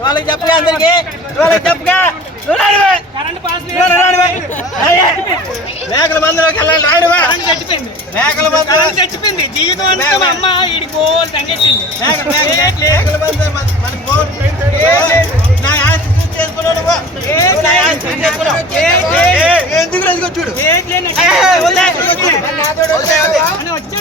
వాళ్ళకి చెప్పగా అందరికి వాళ్ళకి చెప్పగా మేకల మందులోకి వెళ్ళాలి రాయడవా మేకల మందు చచ్చిపోయింది జీవితం అంతా మా అమ్మ ఈ గోల్ తంగేసింది మేకల మందు మన గోల్ నా ఆస్తి చేసుకున్నాడు ఎందుకు చూడు